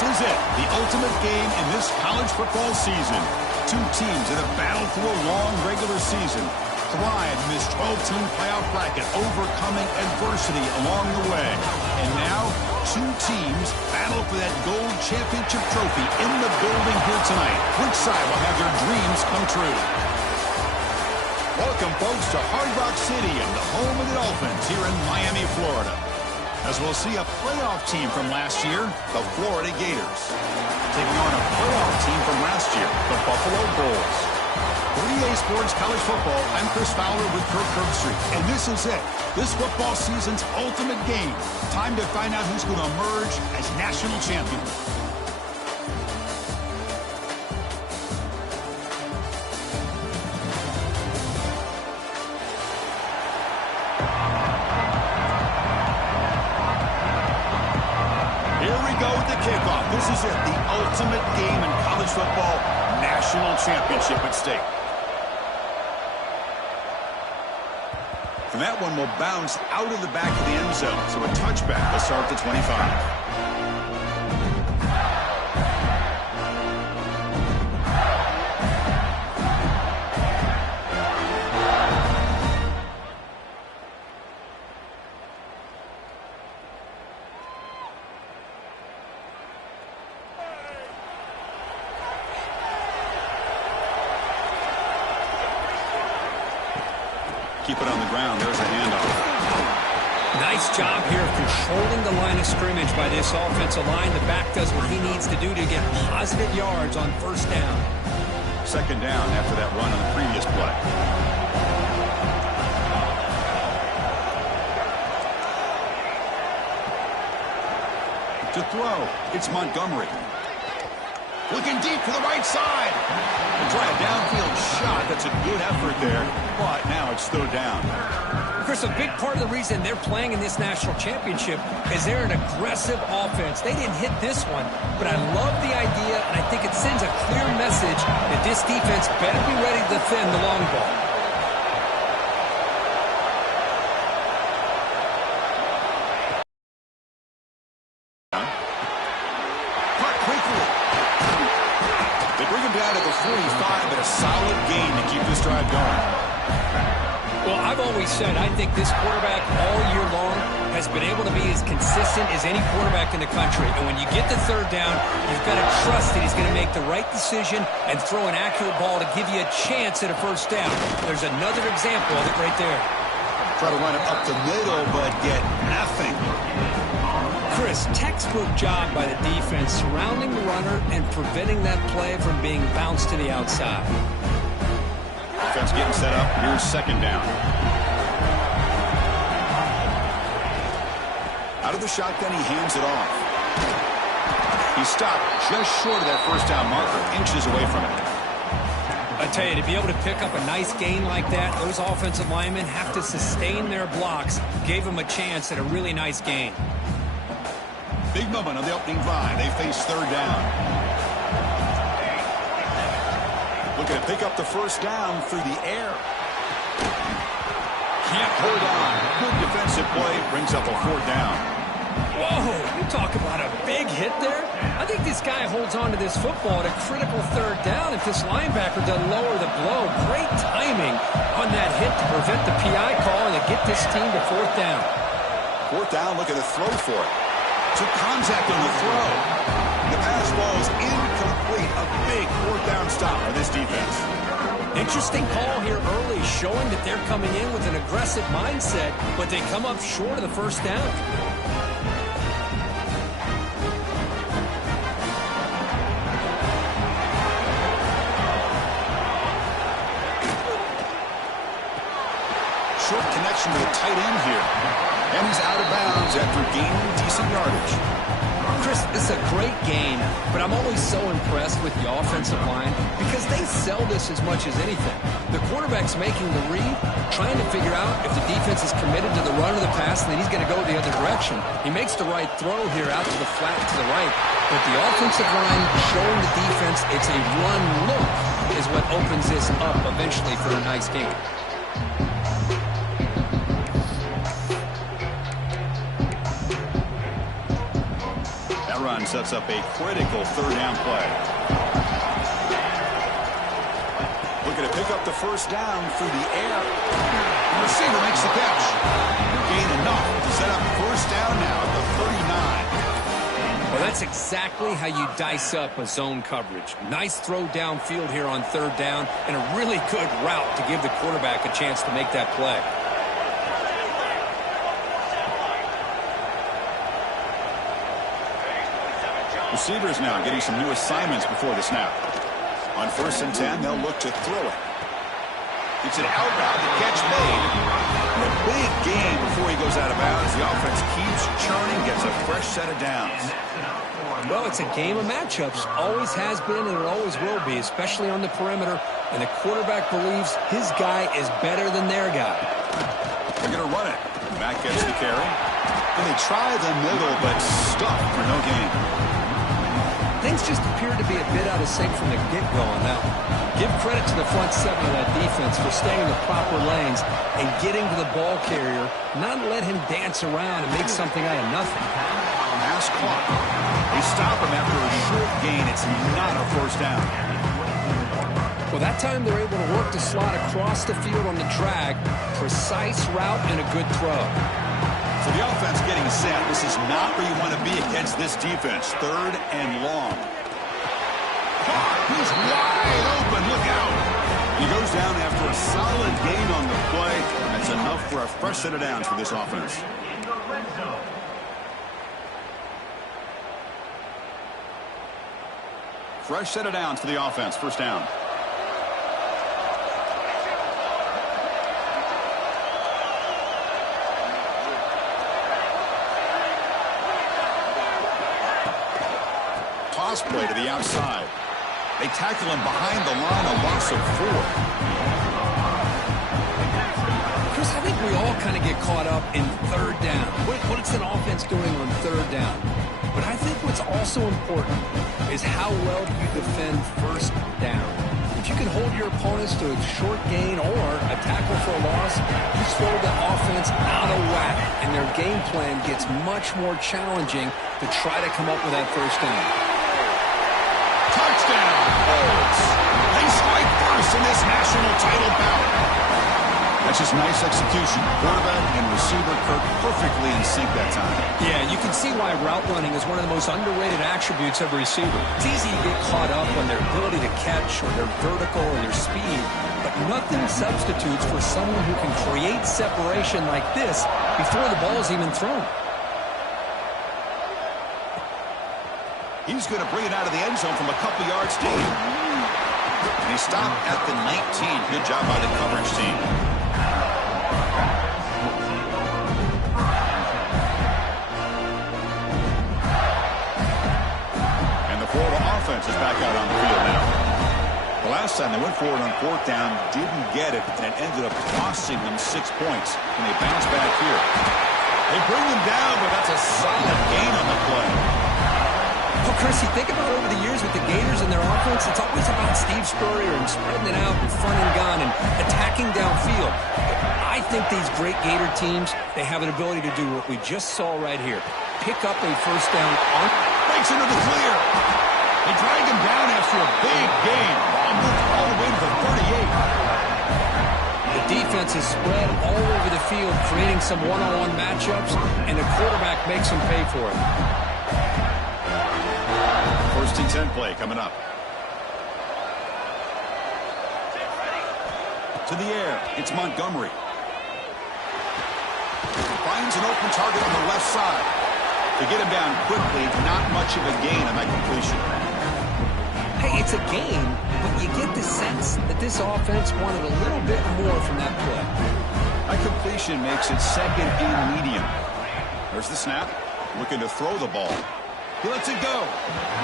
This is it, the ultimate game in this college football season. Two teams that have battled through a long regular season, thrived in this 12-team playoff bracket, overcoming adversity along the way. And now, two teams battle for that gold championship trophy in the building here tonight. Which side will have their dreams come true? Welcome, folks, to Hard Rock Stadium, the home of the Dolphins here in Miami, Florida. As we'll see a playoff team from last year, the Florida Gators, taking on a playoff team from last year, the Buffalo Bulls. For EA Sports College Football, I'm Chris Fowler with Kirk Herbstreit, and this is it. This football season's ultimate game. Time to find out who's going to emerge as national champion. Kickoff. This is it, the ultimate game in college football, national championship at stake. And that one will bounce out of the back of the end zone, so a touchback will start at the 25. Keep it on the ground. There's a handoff. Nice job here of controlling the line of scrimmage by this offensive line. The back does what he needs to do to get positive yards on first down. Second down after that run on the previous play. To throw, it's Montgomery. Looking deep to the right side. And try a downfield shot. That's a good effort there, but now it's thrown down. Chris, a big part of the reason they're playing in this national championship is they're an aggressive offense. They didn't hit this one, but I love the idea, and I think it sends a clear message that this defense better be ready to defend the long ball. Down to the 45, but a solid gain to keep this drive going. Well, I've always said I think this quarterback all year long has been able to be as consistent as any quarterback in the country. And when you get the third down, you've got to trust that he's going to make the right decision and throw an accurate ball to give you a chance at a first down. There's another example of it right there. Try to run it up the middle, but get nothing. Chris, textbook job by the defense surrounding the runner and preventing that play from being bounced to the outside. Defense getting set up. Here's second down. Out of the shotgun, he hands it off. He stopped just short of that first down marker, inches away from it. I tell you, to be able to pick up a nice gain like that, those offensive linemen have to sustain their blocks. Gave them a chance at a really nice gain. Big moment on the opening drive. They face third down. Looking to pick up the first down through the air. Can't hold on. Good defensive play. Brings up a fourth down. Whoa, you talk about a big hit there. I think this guy holds on to this football at a critical third down if this linebacker doesn't lower the blow. Great timing on that hit to prevent the PI call and to get this team to fourth down. Fourth down, looking to throw for it. Took contact on the throw. The pass ball is incomplete. A big fourth down stop for this defense. Interesting call here early, showing that they're coming in with an aggressive mindset, but they come up short of the first down. Short connection to the tight end here. And he's out of bounds after gaining decent yardage. Chris, this is a great gain, but I'm always so impressed with the offensive line because they sell this as much as anything. The quarterback's making the read, trying to figure out if the defense is committed to the run or the pass, and then he's going to go the other direction. He makes the right throw here out to the flat to the right, but the offensive line showing the defense it's a run look is what opens this up eventually for a nice game. run sets up a critical third down play. Looking to pick up the first down through the air. The receiver makes the catch. Gain enough to set up first down now at the 39. Well, that's exactly how you dice up a zone coverage. Nice throw downfield here on third down, and a really good route to give the quarterback a chance to make that play. Receivers now getting some new assignments before the snap. On 1st and 10, they'll look to throw it. It's an out route, the catch made. And a big gain before he goes out of bounds. The offense keeps churning, gets a fresh set of downs. Well, it's a game of matchups. Always has been, and it always will be, especially on the perimeter. And the quarterback believes his guy is better than their guy. They're going to run it. Back gets the carry. And they try the middle, but stuffed for no gain. Things just appeared to be a bit out of sync from the get-go on that one. Give credit to the front seven of that defense for staying in the proper lanes and getting to the ball carrier, not let him dance around and make something out of nothing. Pass clock. They stop him after a short gain. It's not a first down. Well, that time they're able to work the slot across the field on the drag. Precise route and a good throw. So the offense getting set. This is not where you want to be against this defense. 3rd and long. He's wide open. Look out. He goes down after a solid gain on the play. That's enough for a fresh set of downs for this offense. Fresh set of downs for the offense. First down. Toss play to the outside. They tackle him behind the line, a loss of 4. Chris, I think we all kind of get caught up in third down. What is an offense doing on third down? But I think what's also important is how well do you defend first down. If you can hold your opponents to a short gain or a tackle for a loss, you throw the offense out of whack, and their game plan gets much more challenging to try to come up with that first down. Touchdown! Bolts. They strike first in this national title bout. That's just nice execution. Quarterback and receiver Kirk perfectly in sync that time. Yeah, you can see why route running is one of the most underrated attributes of a receiver. It's easy to get caught up on their ability to catch or their vertical or their speed, but nothing substitutes for someone who can create separation like this before the ball is even thrown. He's going to bring it out of the end zone from a couple yards deep. And he stopped at the 19. Good job by the coverage team. And the Florida offense is back out on the field now. The last time they went forward on 4th down, didn't get it, and it ended up costing them 6 points. And they bounce back here. They bring them down, but that's a solid gain on the play. Well, Chris, you think about over the years with the Gators and their offense, it's always about Steve Spurrier and spreading it out and front and gun and attacking downfield. I think these great Gator teams, they have an ability to do what we just saw right here. Pick up a first down on. Breaks into the clear. They drag him down after a big gain. Ball moved all the way to the 38. The defense is spread all over the field, creating some one-on-one matchups, and the quarterback makes them pay for it. 1st and 10 play coming up. To the air. It's Montgomery. Finds an open target on the left side. To get him down quickly, not much of a gain on that completion. Hey, it's a gain, but you get the sense that this offense wanted a little bit more from that play. That completion makes it 2nd and medium. There's the snap. Looking to throw the ball. He lets it go.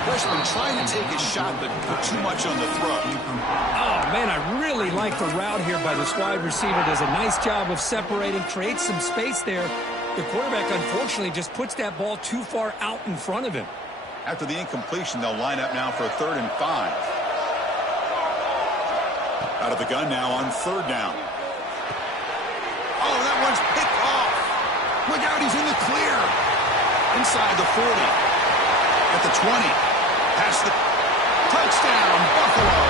Freshman trying to take his shot, but put too much on the throw. Oh, man, I really like the route here by this wide receiver. Does a nice job of separating, creates some space there. The quarterback, unfortunately, just puts that ball too far out in front of him. After the incompletion, they'll line up now for a 3rd and 5. Out of the gun now on 3rd down. Oh, that one's picked off. Look out, he's in the clear. Inside the 40. At the 20. Past the touchdown, Buffalo.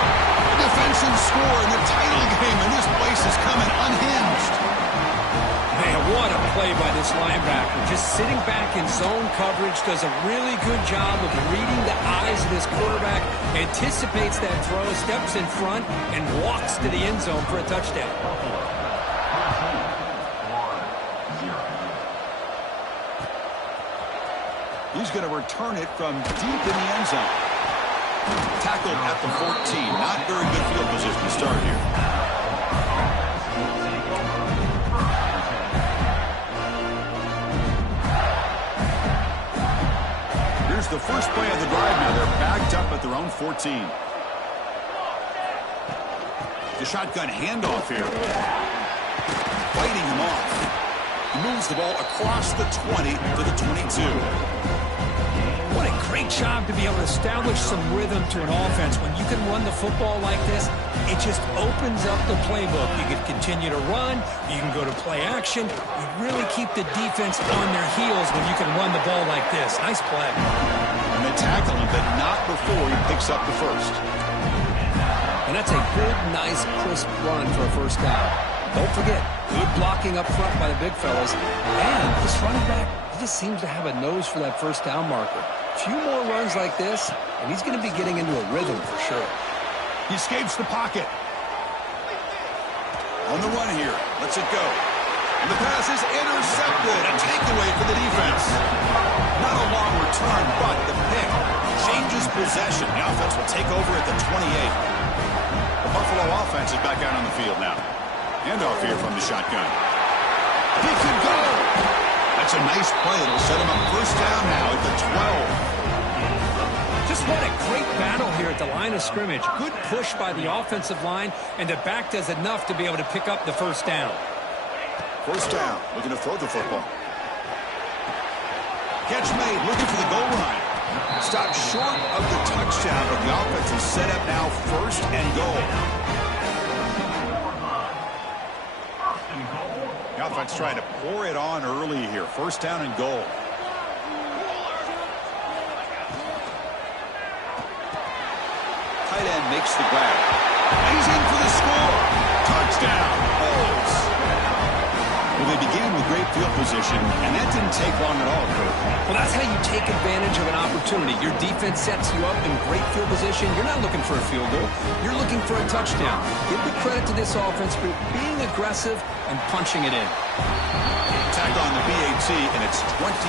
A defensive score in the title game, and this place is coming unhinged. Man, what a play by this linebacker. Just sitting back in zone coverage, does a really good job of reading the eyes of this quarterback, anticipates that throw, steps in front, and walks to the end zone for a touchdown. He's going to return it from deep in the end zone. Tackled at the 14. Not very good field position to start here. Here's the first play of the drive now. They're backed up at their own 14. The shotgun handoff here. Fighting him off. He moves the ball across the 20 to the 22. What a great job to be able to establish some rhythm to an offense. When you can run the football like this, it just opens up the playbook. You can continue to run. You can go to play action. You really keep the defense on their heels when you can run the ball like this. Nice play. And they tackle him, but not before he picks up the first. And that's a good, nice, crisp run for a first down. Don't forget, good blocking up front by the big fellas. And this running back, he just seems to have a nose for that first down marker. A few more runs like this, and he's going to be getting into a rhythm for sure. He escapes the pocket. On the run here. Lets it go. And the pass is intercepted. A takeaway for the defense. Not a long return, but the pick changes possession. The offense will take over at the 28. The Buffalo offense is back out on the field now. Handoff here from the shotgun. He could go. That's a nice play. It'll set him up first down now at the 12. Just what a great battle here at the line of scrimmage. Good push by the offensive line, and the back does enough to be able to pick up the first down. First down, looking to throw the football. Catch made, looking for the goal line. Stopped short of the touchdown, but the offense is set up now first and goal. The offense trying to pour it on early here. First down and goal. Tight end makes the grab. And he's in for the score. Touchdown. Bulls. Well, they began with great field position, and that didn't take long at all, Kurt. Well, that's how you take advantage of an opportunity. Your defense sets you up in great field position. You're not looking for a field goal. You're looking for a touchdown. Give the credit to this offense for being aggressive and punching it in. Tack on the BAT, and it's 21-0.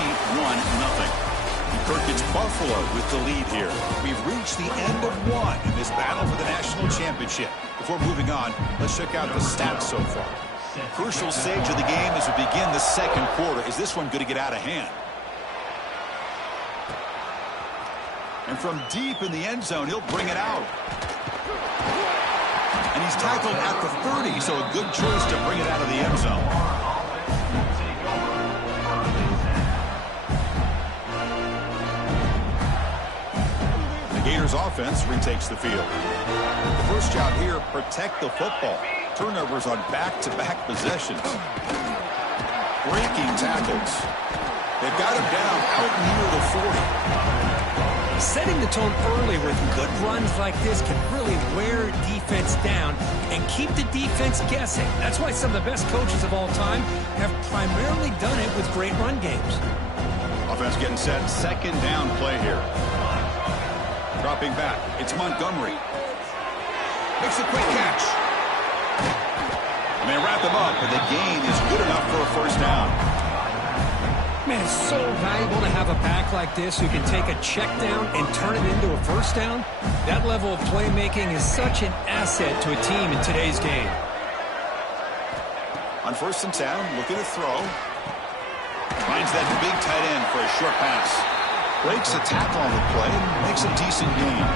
Kirk gets Buffalo with the lead here. We've reached the end of one in this battle for the national championship. Before moving on, let's check out the stats so far. Crucial stage of the game as we begin the second quarter. Is this one going to get out of hand? And from deep in the end zone, he'll bring it out. And he's tackled at the 30, so a good choice to bring it out of the end zone. The Gators offense retakes the field. The first job here, protect the football. Turnovers on back-to-back possessions. Breaking tackles. They've got him down out near the 40. Setting the tone early with good runs like this can really wear defense down and keep the defense guessing. That's why some of the best coaches of all time have primarily done it with great run games. Offense getting set. Second down play here. Dropping back. It's Montgomery. Makes a quick catch. And they wrap him up, and the gain is good enough for a first down. Man, it's so valuable to have a back like this who can take a check down and turn it into a first down. That level of playmaking is such an asset to a team in today's game. On 1st and 10, looking to throw. Finds that big tight end for a short pass. Breaks a tackle on the play and makes a decent gain.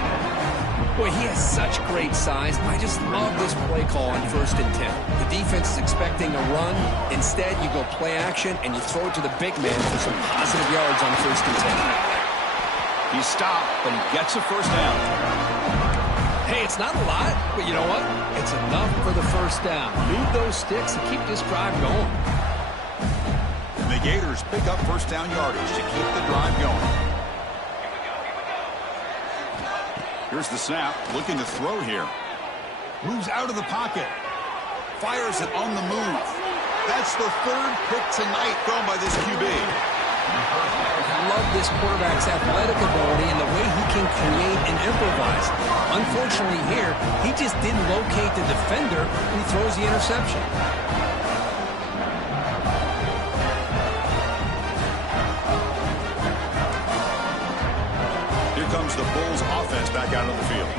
Boy, he has such great size. I just love this play call on 1st and 10. The defense is expecting a run. Instead, you go play action, and you throw it to the big man for some positive yards on 1st and 10. He stopped, but he gets a first down. Hey, it's not a lot, but you know what? It's enough for the first down. Move those sticks and keep this drive going. And the Gators pick up first down yardage to keep the drive going. Here's the snap, looking to throw here. Moves out of the pocket. Fires it on the move. That's the third pick tonight thrown by this QB. I love this quarterback's athletic ability and the way he can create and improvise. Unfortunately here, he just didn't locate the defender and he throws the interception. Here comes the Bulls offense back out of the field.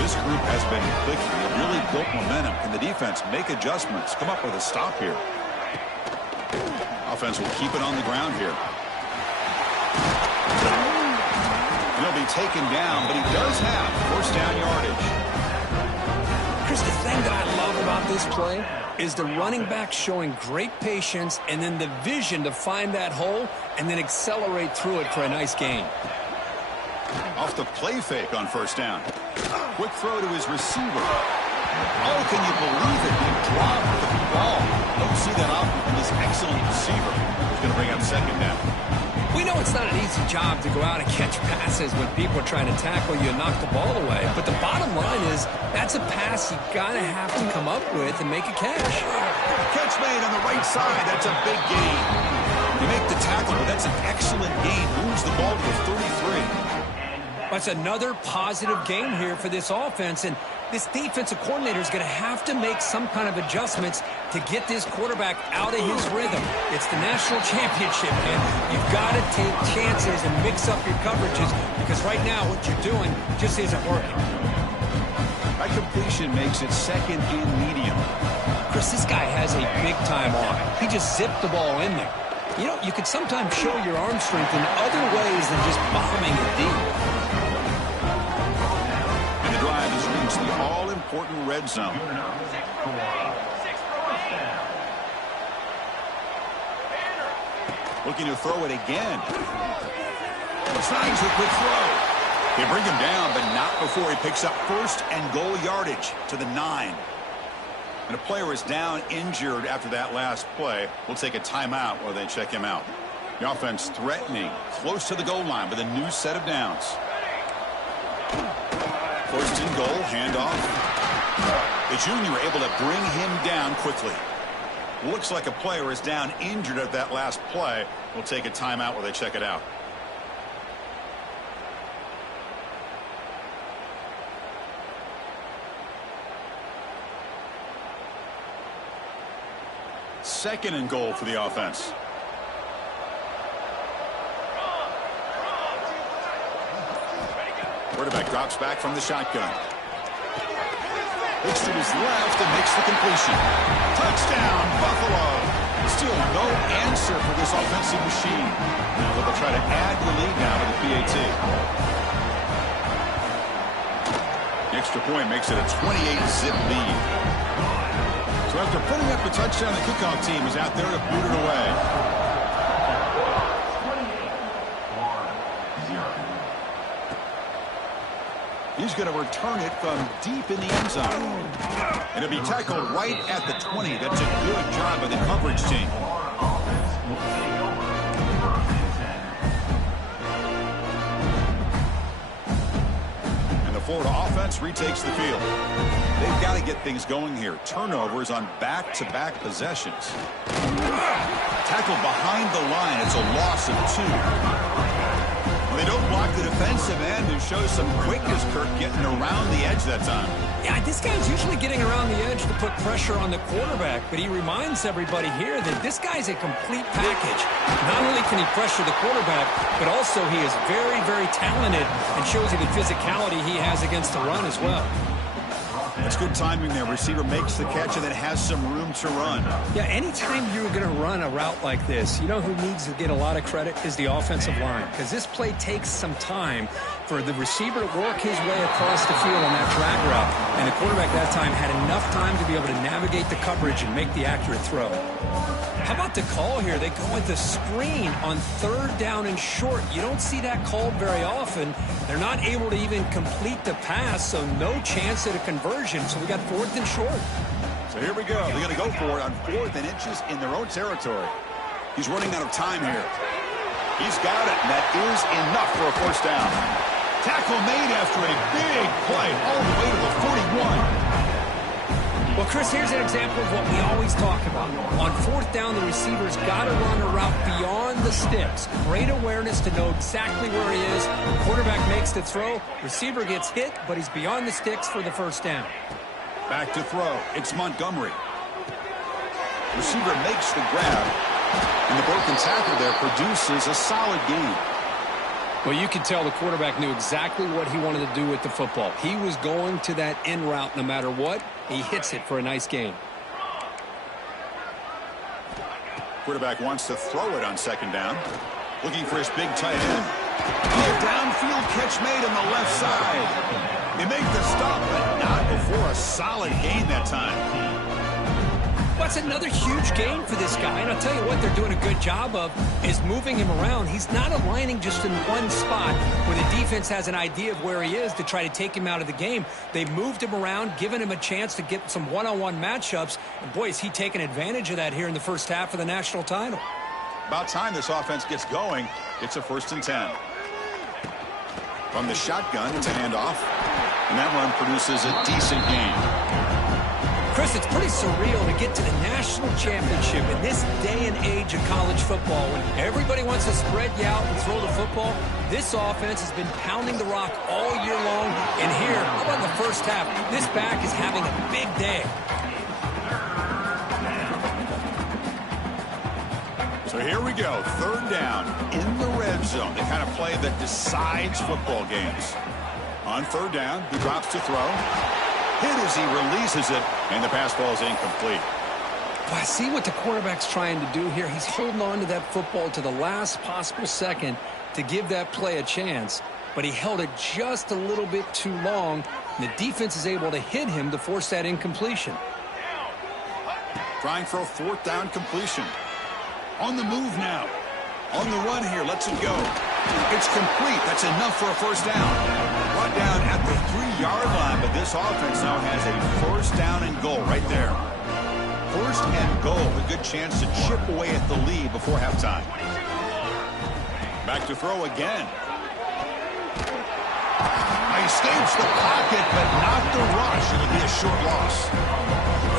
This group has been clicking. It really built momentum. Can the defense make adjustments? Come up with a stop here. Offense will keep it on the ground here. He'll be taken down, but he does have first down yardage. Chris, the thing that I love about this play is the running back showing great patience and then the vision to find that hole and then accelerate through it for a nice gain. Off the play fake on first down. Quick throw to his receiver. Oh, can you believe it? He dropped the ball. Don't see that often from this excellent receiver. He's going to bring up second down. We know it's not an easy job to go out and catch passes when people are trying to tackle you and knock the ball away. But the bottom line is that's a pass you got to have to come up with and make a catch. Catch made on the right side. That's a big gain. You make the tackle, but that's an excellent gain. Moves the ball to the 33. That's another positive game here for this offense, and this defensive coordinator is going to have to make some kind of adjustments to get this quarterback out of his rhythm. It's the national championship, man. You've got to take chances and mix up your coverages because right now what you're doing just isn't working. That completion makes it second and medium. Chris, this guy has a big-time arm. He just zipped the ball in there. You know, you could sometimes show your arm strength in other ways than just bombing it deep. Drive has reached the all-important red zone. Looking to throw it again. Signs a quick throw. They bring him down, but not before he picks up first and goal yardage to the 9. And a player is down injured after that last play. We'll take a timeout while they check him out. The offense threatening, close to the goal line with a new set of downs. First and goal, handoff. The junior able to bring him down quickly. Looks like a player is down injured at that last play. We'll take a timeout while they check it out. Second and goal for the offense. Quarterback drops back from the shotgun. Looks to his left and makes the completion. Touchdown, Buffalo. Still no answer for this offensive machine. But they'll try to add the lead now with the PAT. The extra point makes it a 28-zip lead. So after putting up the touchdown, the kickoff team is out there to boot it away. He's going to return it from deep in the end zone. And it'll be tackled right at the 20. That's a good job by the coverage team. And the Florida offense retakes the field. They've got to get things going here. Turnovers on back-to-back possessions. Tackled behind the line. It's a loss of 2. They don't block the defensive end who shows some quickness, Kirk, getting around the edge that time. Yeah, this guy's usually getting around the edge to put pressure on the quarterback, but he reminds everybody here that this guy's a complete package. Not only can he pressure the quarterback, but also he is very, very talented and shows you the physicality he has against the run as well. That's good timing there. Receiver makes the catch and then has some room to run. Yeah, anytime you're going to run a route like this, you know who needs to get a lot of credit is the offensive line. Because this play takes some time for the receiver to work his way across the field on that drag route. And the quarterback that time had enough time to be able to navigate the coverage and make the accurate throw. How about the call here? They go with the screen on third down and short. You don't see that called very often. They're not able to even complete the pass, so no chance at a conversion. So we got fourth and short. So here we go. They're going to go for it on 4th and inches in their own territory. He's running out of time here. He's got it, and that is enough for a first down. Tackle made after a big play all the way to the 41. Well, Chris, here's an example of what we always talk about. On fourth down, the receiver's got to run a route beyond the sticks. Great awareness to know exactly where he is. Quarterback makes the throw. Receiver gets hit, but he's beyond the sticks for the first down. Back to throw. It's Montgomery. Receiver makes the grab, and the broken tackle there produces a solid gain. Well, you could tell the quarterback knew exactly what he wanted to do with the football. He was going to that end route no matter what. He hits it for a nice gain. Quarterback wants to throw it on second down. Looking for his big tight end. A downfield catch made on the left side. They make the stop, but not before a solid gain that time. That's another huge gain for this guy. And I'll tell you what they're doing a good job of is moving him around. He's not aligning just in one spot where the defense has an idea of where he is to try to take him out of the game. They've moved him around, given him a chance to get some one-on-one matchups. And, boy, is he taking advantage of that here in the first half of the national title. About time this offense gets going. It's a 1st and 10. From the shotgun, it's a handoff. And that run produces a decent gain. Chris, it's pretty surreal to get to the national championship in this day and age of college football when everybody wants to spread you out and throw the football. This offense has been pounding the rock all year long. And here, how about the first half? This back is having a big day. So here we go. 3rd down in the red zone. The kind of play that decides football games. On 3rd down, he drops to throw. Hit as he releases it, and the pass ball is incomplete. Well, I see what the quarterback's trying to do here. He's holding on to that football to the last possible second to give that play a chance. But he held it just a little bit too long, and the defense is able to hit him to force that incompletion. Trying for a 4th down completion. On the move now. On the run here, lets it go. It's complete. That's enough for a 1st down. Brought down at the 3-yard line, but this offense now has a 1st down and goal right there. 1st and goal, a good chance to chip away at the lead before halftime. Back to throw again. Escapes the pocket, but not the rush. It'll be a short loss.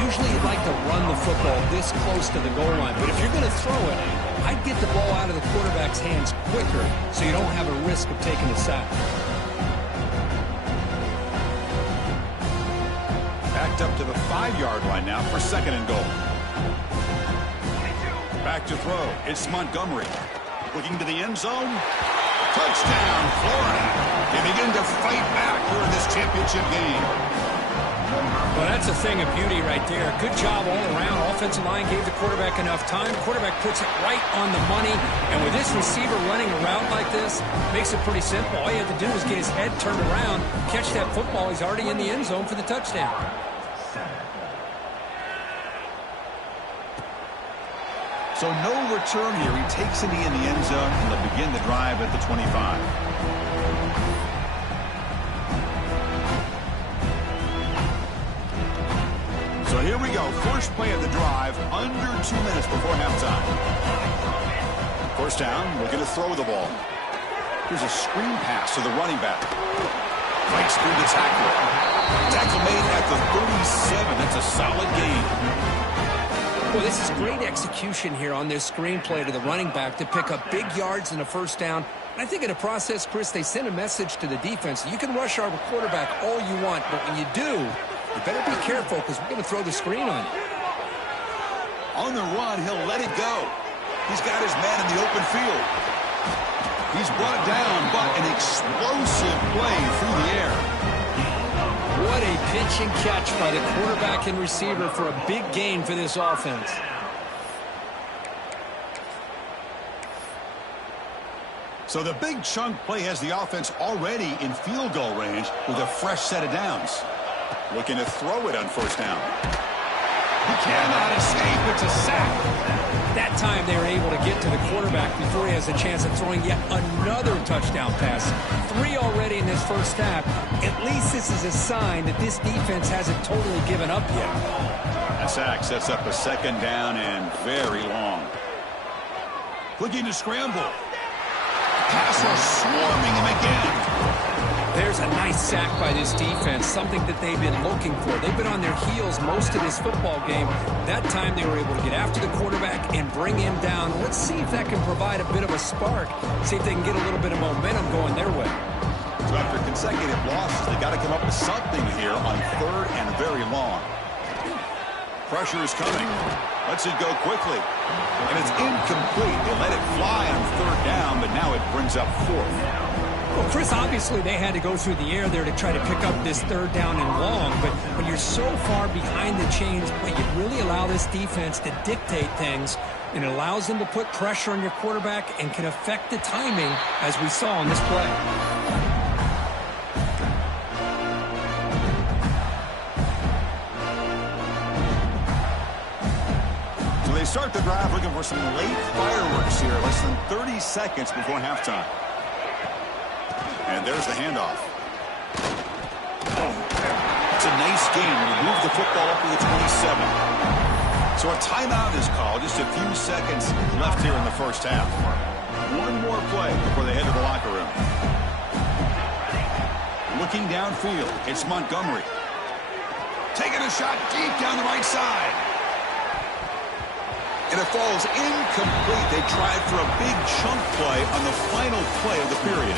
Usually you'd like to run the football this close to the goal line, but if you're going to throw it, I'd get the ball out of the quarterback's hands quicker so you don't have a risk of taking a sack. Backed up to the 5-yard line now for 2nd and goal. Back to throw. It's Montgomery. Looking to the end zone. Touchdown, Florida. They begin to fight back here in this championship game. Well, that's a thing of beauty right there. Good job all around. Offensive line gave the quarterback enough time. Quarterback puts it right on the money. And with this receiver running a route like this, makes it pretty simple. All you have to do is get his head turned around, catch that football. He's already in the end zone for the touchdown. So no return here. He takes it in the end zone, and they'll begin the drive at the 25. So here we go. First play of the drive, under 2 minutes before halftime. 1st down, looking to throw the ball. Here's a screen pass to the running back. Fights through the tackle. Tackle made at the 37. That's a solid gain. Well, this is great execution here on this screenplay to the running back to pick up big yards in a 1st down. And I think in the process, Chris, they send a message to the defense. You can rush our quarterback all you want, but when you do, you better be careful because we're going to throw the screen on you. On the run, he'll let it go. He's got his man in the open field. He's brought down, but an explosive play through the air. What a pitch and catch by the quarterback and receiver for a big gain for this offense. So the big chunk play has the offense already in field goal range with a fresh set of downs. Looking to throw it on 1st down. He cannot escape. It's a sack. That time they were able to get to the quarterback before he has a chance of throwing yet another touchdown pass. 3 already in this 1st half. At least this is a sign that this defense hasn't totally given up yet. A sack sets up a 2nd down and very long. Looking to scramble. Passer swarming him again. There's a nice sack by this defense, something that they've been looking for. They've been on their heels most of this football game. That time they were able to get after the quarterback and bring him down. Let's see if that can provide a bit of a spark, see if they can get a little bit of momentum going their way. So after consecutive losses, they got to come up with something here on 3rd and very long. Pressure is coming. Lets it go quickly. And it's incomplete. They let it fly on 3rd down, but now it brings up 4th. Well, Chris, obviously they had to go through the air there to try to pick up this 3rd down and long, but when you're so far behind the chains, you really allow this defense to dictate things, and it allows them to put pressure on your quarterback and can affect the timing, as we saw on this play. So they start the drive looking for some late fireworks here, less than 30 seconds before halftime. And there's the handoff. It's a nice game. You move the football up to the 27. So a timeout is called. Just a few seconds left here in the first half. One more play before they head to the locker room. Looking downfield, it's Montgomery. Taking a shot deep down the right side. And it falls incomplete. They tried for a big chunk play on the final play of the period.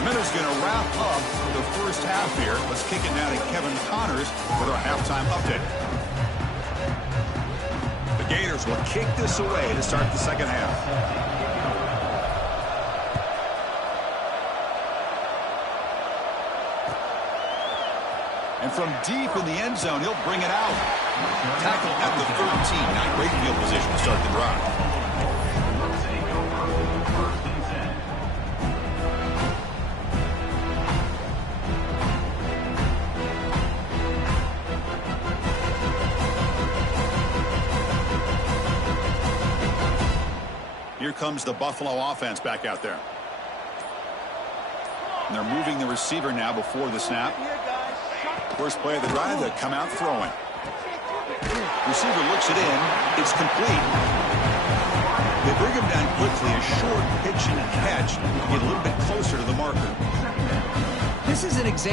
Miller's going to wrap up the first half here. Let's kick it now to Kevin Connors with our halftime update. The Gators will kick this away to start the second half. And from deep in the end zone, he'll bring it out. Tackle at the 13. Now great field position to start the drive. Here comes the Buffalo offense back out there. And they're moving the receiver now before the snap. First play of the drive, they come out throwing. Receiver looks it in. It's complete. They bring him down quickly. A short pitch and catch. Get a little bit closer to the marker. This is an example